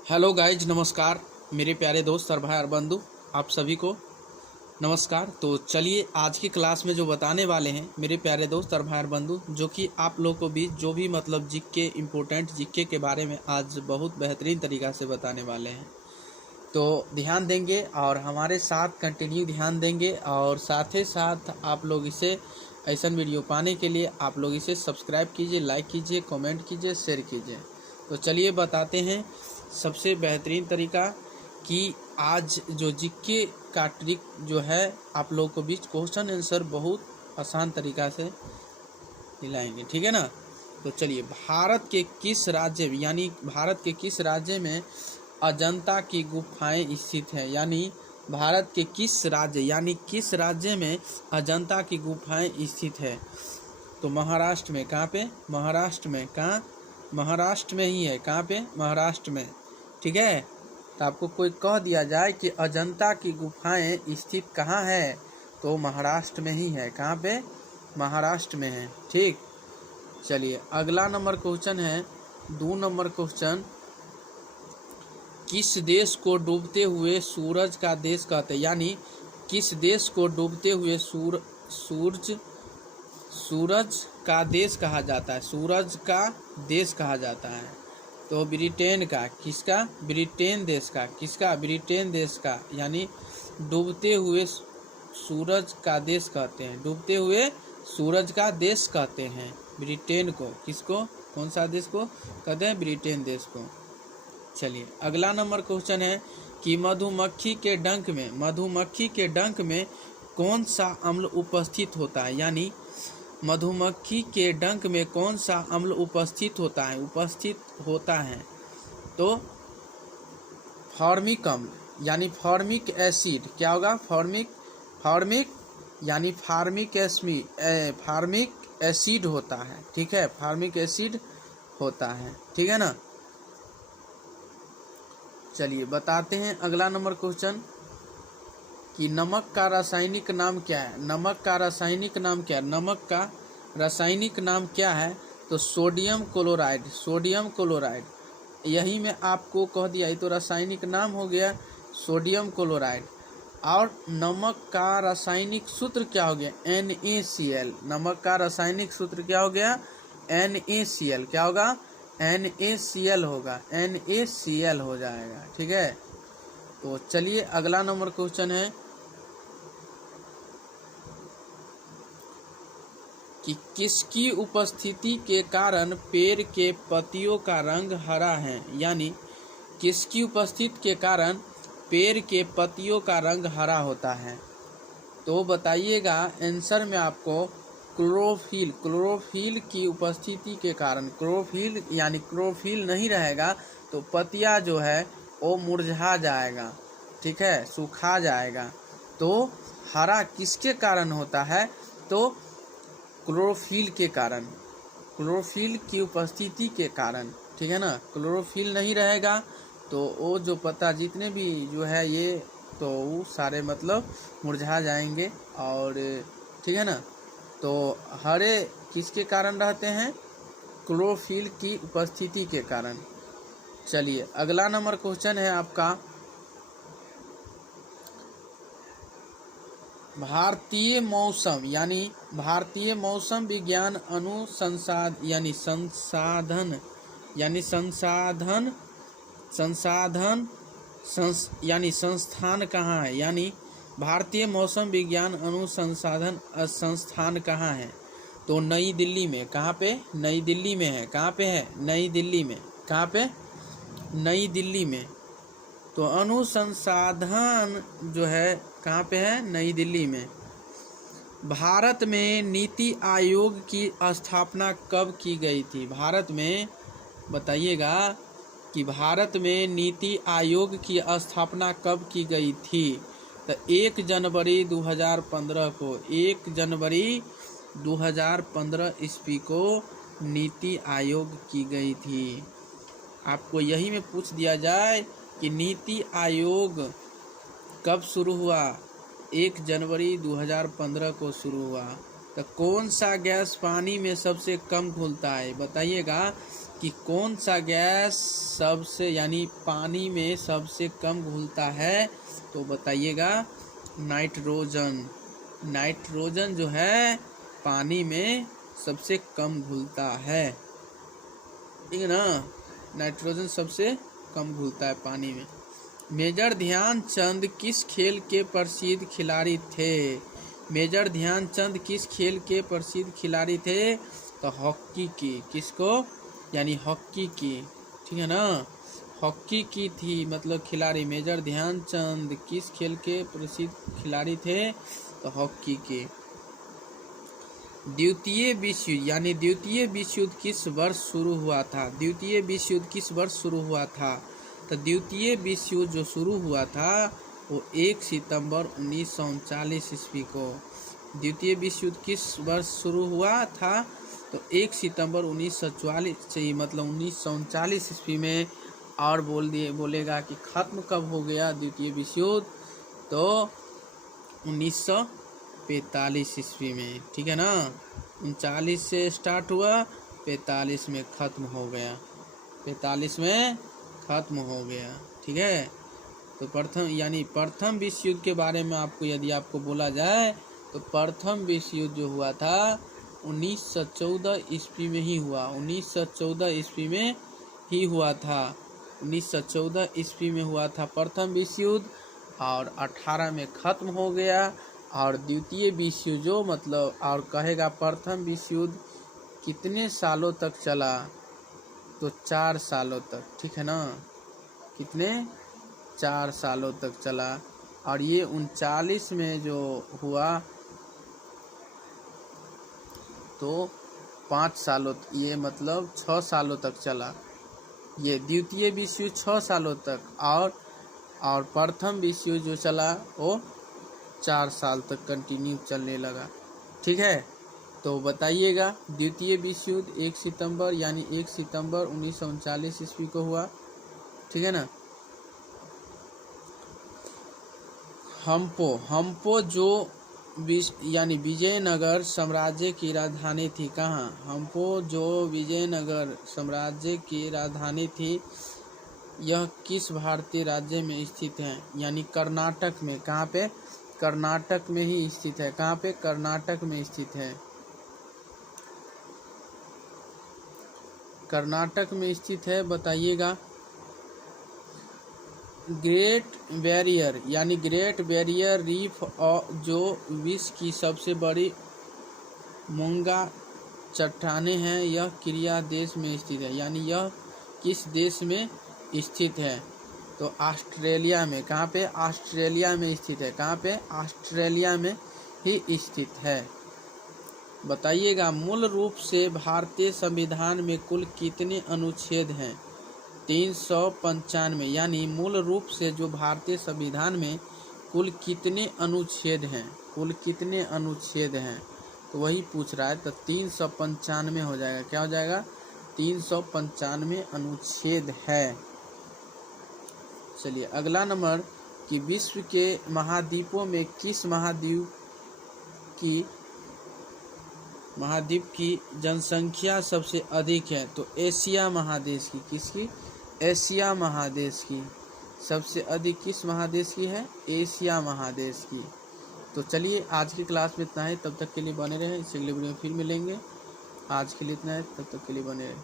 Hello guys, नमस्कार मेरे प्यारे दोस्त सर भाई और बंधु, आप सभी को नमस्कार। तो चलिए आज की क्लास में जो बताने वाले हैं मेरे प्यारे दोस्त सर भाई और बंधु, जो कि आप लोग को भी जो भी मतलब जीके इम्पोर्टेंट जीके के बारे में आज बहुत बेहतरीन तरीक़ा से बताने वाले हैं। तो ध्यान देंगे और हमारे साथ कंटिन्यू ध्यान देंगे, और साथ ही साथ आप लोग इसे ऐसा वीडियो पाने के लिए आप लोग इसे सब्सक्राइब कीजिए, लाइक कीजिए, कमेंट कीजिए, शेयर कीजिए। तो चलिए बताते हैं सबसे बेहतरीन तरीका कि आज जो जीके का ट्रिक जो है आप लोगों को बीच क्वेश्चन आंसर बहुत आसान तरीका से दिलाएंगे, ठीक है ना। तो चलिए, भारत के किस राज्य में अजंता की गुफाएं स्थित है? भारत के किस राज्य में अजंता की गुफाएं स्थित है? तो महाराष्ट्र में। कहाँ पे? महाराष्ट्र में। कहाँ? महाराष्ट्र में ही है। कहाँ पे? महाराष्ट्र में, ठीक है। तो आपको कोई कह दिया जाए कि अजंता की गुफाएं स्थित कहाँ है, तो महाराष्ट्र में ही है। कहाँ पे? महाराष्ट्र में है, ठीक। चलिए अगला नंबर क्वेश्चन है 2 नंबर क्वेश्चन। किस देश को डूबते हुए सूरज का देश कहते हैं? किस देश को डूबते हुए सूरज का देश कहा जाता है? सूरज का देश कहा जाता है। तो ब्रिटेन का। किसका? ब्रिटेन देश का। किसका? ब्रिटेन देश का। डूबते हुए सूरज का देश कहते हैं। डूबते हुए सूरज का देश कहते हैं ब्रिटेन को। किसको? कौन सा देश को कहते हैं? ब्रिटेन देश को। चलिए अगला नंबर क्वेश्चन है कि मधुमक्खी के डंक में कौन सा अम्ल उपस्थित होता है? मधुमक्खी के डंक में कौन सा अम्ल उपस्थित होता है? तो फॉर्मिक अम्ल, फॉर्मिक एसिड। क्या होगा? फार्मिक एसिड होता है, ठीक है। फार्मिक एसिड होता है, ठीक है ना। चलिए बताते हैं अगला नंबर क्वेश्चन कि नमक का रासायनिक नाम क्या है? नमक का रासायनिक नाम क्या है? तो सोडियम क्लोराइड। यही में आपको कह दिया, ये तो रासायनिक नाम हो गया सोडियम क्लोराइड। और नमक का रासायनिक सूत्र क्या हो गया? NaCl। नमक का रासायनिक सूत्र क्या हो गया? NaCl। क्या होगा? NaCl होगा। NaCl हो जाएगा, ठीक है। तो चलिए अगला नंबर क्वेश्चन है कि किसकी उपस्थिति के कारण पेड़ के पत्तियों का रंग हरा है? किसकी उपस्थिति के कारण पेड़ के पत्तियों का रंग हरा होता है? तो बताइएगा आंसर में आपको क्लोरोफिल की उपस्थिति के कारण। क्लोरोफिल नहीं रहेगा तो पत्तियाँ जो है वो मुरझा जाएगा, ठीक है, सूखा जाएगा। तो हरा किसके कारण होता है? तो क्लोरोफिल के कारण, क्लोरोफिल की उपस्थिति के कारण, ठीक है ना। क्लोरोफिल नहीं रहेगा तो वो जो पत्ता जितने भी जो है ये तो वो सारे मतलब मुरझा जाएंगे, और ठीक है ना। तो हरे किसके कारण रहते हैं? क्लोरोफिल की उपस्थिति के कारण। चलिए अगला नंबर क्वेश्चन है आपका भारतीय मौसम विज्ञान संस्थान कहाँ है? भारतीय मौसम विज्ञान अनुसंधान संस्थान कहाँ है? तो नई दिल्ली में। कहाँ पे? नई दिल्ली में है। कहाँ पे है? नई दिल्ली में। कहाँ पे? नई दिल्ली में। तो अनुसंधान जो है कहाँ पे है? नई दिल्ली में। भारत में नीति आयोग की स्थापना कब की गई थी? भारत में बताइएगा कि भारत में नीति आयोग की स्थापना कब की गई थी? तो 1 जनवरी 2015 को, 1 जनवरी 2015 ईस्वी को नीति आयोग की गई थी। आपको यही में पूछ दिया जाए कि नीति आयोग कब शुरू हुआ? 1 जनवरी 2015 को शुरू हुआ। तो कौन सा गैस पानी में सबसे कम घुलता है? बताइएगा कि कौन सा गैस सबसे यानी पानी में सबसे कम घुलता है, तो बताइएगा नाइट्रोजन। नाइट्रोजन जो है पानी में सबसे कम घुलता है, ठीक है ना। नाइट्रोजन सबसे कम घुलता है पानी में। मेजर ध्यानचंद किस खेल के प्रसिद्ध खिलाड़ी थे? मेजर ध्यानचंद किस खेल के प्रसिद्ध खिलाड़ी थे? तो हॉकी की। किसको? यानी हॉकी की, ठीक है ना। हॉकी की थी मतलब खिलाड़ी। मेजर ध्यानचंद किस खेल के प्रसिद्ध खिलाड़ी थे? तो हॉकी के। द्वितीय विश्व युद्ध यानी द्वितीय विश्व युद्ध किस वर्ष शुरू हुआ था? द्वितीय विश्व युद्ध किस वर्ष शुरू हुआ था? तो द्वितीय विश्व युद्ध जो शुरू हुआ था वो 1 सितंबर 1939 ईस्वी को। द्वितीय विश्व युद्ध किस वर्ष शुरू हुआ था? तो 1 सितंबर 1944 से, मतलब 1939 ईस्वी में। और बोलेगा कि खत्म कब हो गया द्वितीय विश्व युद्ध? तो 1945 ईस्वी में, ठीक है ना। 39 से स्टार्ट हुआ, 45 में खत्म हो गया। 45 में खत्म हो गया, ठीक है। तो प्रथम विश्व युद्ध के बारे में आपको यदि आपको बोला जाए तो प्रथम विश्व युद्ध जो हुआ था 1914 ईस्वी में ही हुआ। 1914 ईस्वी में ही हुआ था। 1914 ईस्वी में हुआ था प्रथम विश्व युद्ध, और 18 में खत्म हो गया। और द्वितीय विश्व युद्ध जो मतलब और कहेगा प्रथम विश्व युद्ध कितने सालों तक चला? तो 4 सालों तक, ठीक है ना। कितने? 4 सालों तक चला। और ये 39 में जो हुआ तो 5 सालों, ये मतलब 6 सालों तक चला। ये द्वितीय विश्व युद्ध 6 सालों तक, और प्रथम विश्व युद्ध जो चला वो 4 साल तक कंटिन्यू चलने लगा, ठीक है। तो बताइएगा द्वितीय विश्व युद्ध 1 सितंबर यानी 1 सितंबर 1939 ईस्वी को हुआ, ठीक है ना। हम्पो जो यानी विजयनगर साम्राज्य की राजधानी थी। कहाँ? हम्पो जो विजयनगर साम्राज्य की राजधानी थी, यह किस भारतीय राज्य में स्थित है? यानी कर्नाटक में। कहाँ पे? कर्नाटक में ही स्थित है। कहाँ पे? कर्नाटक में स्थित है। कर्नाटक में स्थित है, बताइएगा। ग्रेट बैरियर यानी ग्रेट बैरियर रीफ जो विश्व की सबसे बड़ी मूंगा चट्टानें हैं, यह किस देश में स्थित है? यानी यह किस देश में स्थित है? तो ऑस्ट्रेलिया में। कहाँ पे? ऑस्ट्रेलिया में स्थित है। कहाँ पे? ऑस्ट्रेलिया में ही स्थित है। बताइएगा मूल रूप से भारतीय संविधान में कुल कितने अनुच्छेद हैं? 395। यानी मूल रूप से जो भारतीय संविधान में कुल कितने अनुच्छेद हैं? कुल कितने अनुच्छेद हैं तो वही पूछ रहा है। तो 395 हो जाएगा। क्या हो जाएगा? 395 अनुच्छेद है। चलिए अगला नंबर कि विश्व के महाद्वीपों में किस महाद्वीप की जनसंख्या सबसे अधिक है? तो एशिया महादेश की। किसकी? एशिया महादेश की। सबसे अधिक किस महादेश की है? एशिया महादेश की। तो चलिए आज की क्लास में इतना है, तब तक के लिए बने रहें। इससे अगले वीडियो में फिर मिलेंगे। आज के लिए इतना है, तब तक के लिए बने रहें।